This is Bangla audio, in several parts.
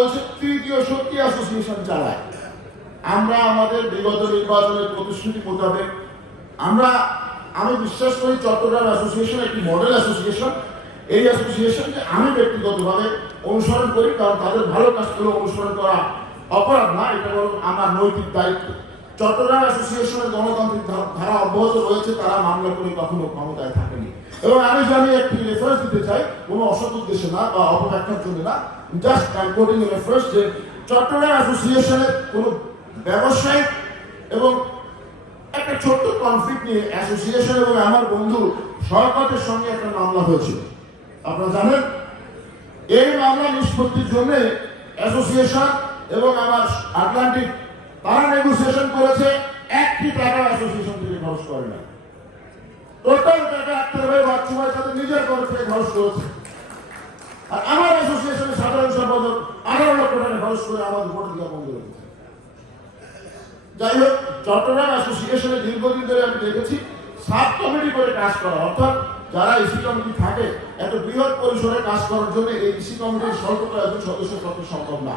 বলছে তৃতীয় শক্তি অ্যাসোসিয়েশন চালায়। আমরা আমাদের বিগত নির্বাচনের প্রতিশ্রুতি মোতাবেক আমি বিশ্বাস করি চট্টগ্রাম অ্যাসোসিয়েশন একটি মডেল অ্যাসোসিয়েশন। এই অ্যাসোসিয়েশনকে আমি ব্যক্তিগতভাবে অনুসরণ করি, কারণ তাদের ভালো কাজগুলো অনুসরণ করা অপরাধ না, এটা বরং আমার নৈতিক দায়িত্ব। চট্টগ্রাম অ্যাসোসিয়েশনের গণতান্ত্রিক ধারা অব্যাহত রয়েছে, তারা মামলা করে কখনো ক্ষমতায় থাকেনি। এবং আমি জানি একটি রেফারেন্স দিতে চাই, কোনো অসৎ উদ্দেশ্যে না বা অপব্যাখ্যার জন্য না, জাস্ট কোটিং রেফারেন্স, যে চট্টগ্রাম অ্যাসোসিয়েশনের কোনো ব্যবসায়িক এবং একটা ছোট্ট কনফ্লিক্ট নিয়ে অ্যাসোসিয়েশন এবং আমার বন্ধু সরকারের সঙ্গে একটা মামলা হয়েছিল। আপনারা জানেন, এই মামলা নিষ্পত্তির জন্য অ্যাসোসিয়েশন এবং আমার আটলান্টিক তারা নেগোসিয়েশন করেছে, একটি টাকা অ্যাসোসিয়েশন থেকে খরচ করে না। টোটাল টাকা আক্তার ভাই বাচ্চু ভাই তাদের নিজের খরচ থেকে খরচ করেছে। আর আমার অ্যাসোসিয়েশনের সাধারণ সম্পাদক 18 লক্ষ টাকা খরচ করে আমাদের ভোট দেওয়া বন্ধ রেখেছে। যাই হোক, চট্টগ্রাম অ্যাসোসিয়েশনে দীর্ঘদিন ধরে আমি দেখেছি সাব কমিটি করে কাজ করা, অর্থাৎ যারা ইসি কমিটি থাকে এত বৃহৎ পরিসরে কাজ করার জন্য এই ইসি কমিটির স্বল্পতা একজন সদস্য পক্ষে সম্ভব না।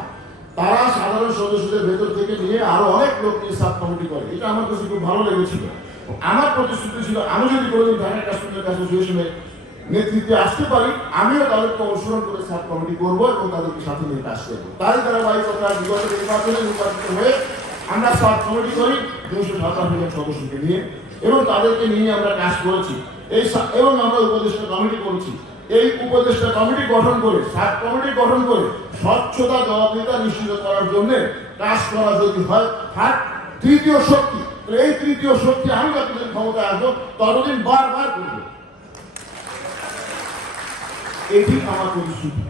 তারা সাধারণ সদস্যদের ভেতর থেকে নিয়ে আরো অনেক লোক নিয়ে সাব কমিটি করে। এটা আমার কাছে খুব ভালো লেগেছিল। আমার প্রতিশ্রুতি ছিল, আমি যদি কোনোদিন ঢাকা কাস্টমার অ্যাসোসিয়েশনের নেতৃত্বে আসতে পারি, আমিও তাদেরকে অনুসরণ করে সাব কমিটি করবো এবং তাদেরকে সাথে নিয়ে কাজ করবো। তাই তারা বাড়িকতা বিগত নির্বাচনে নির্বাচিত হয়ে আমরা সাব কমিটি করি 257 জন সদস্যকে নিয়ে, এবং তাদেরকে নিয়ে আমরা কাজ করেছি। এবং আমরা উপদেষ্টা কমিটি করেছি। এই উপদেষ্টা কমিটি গঠন করে, সাব কমিটি গঠন করে স্বচ্ছতা জবাবদিহিতা নিশ্চিত করার জন্য কাজ করা যদি হয় থাক তৃতীয় শক্তি। এই তৃতীয় শক্তি আমি যতদিন ক্ষমতায় আসবো ততদিন বারবার করবো। এটি আমার প্রতিশ্রুতি।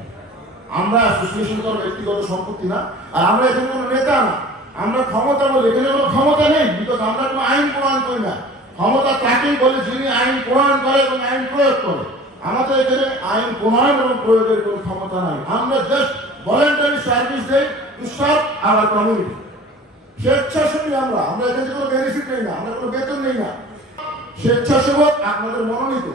আমরা অ্যাসোসিয়েশন করার ব্যক্তিগত সম্পত্তি না, আর আমরা এখানে কোনো নেতা না। আমরা ক্ষমতা বলে এখানে কোনো ক্ষমতা নেই, বিকজ আমরা কোনো আইন প্রণয়ন করি না। ক্ষমতা তাকেই বলে যিনি আইন প্রণয়ন করে এবং আইন প্রয়োগ করে। আমাদের এখানে আইন প্রণয়ন এবং প্রয়োগের কোনো ক্ষমতা নাই। আমরা জাস্ট ভলেন্টারি সার্ভিস দেই টু সার্ভ আওয়ার কমিউনিটি। স্বেচ্ছাসেবী আমরা এখানে কোনো বেনিফিট নেই না, আমরা কোনো বেতন নেই না। স্বেচ্ছাসেবক আপনাদের মনোনীত।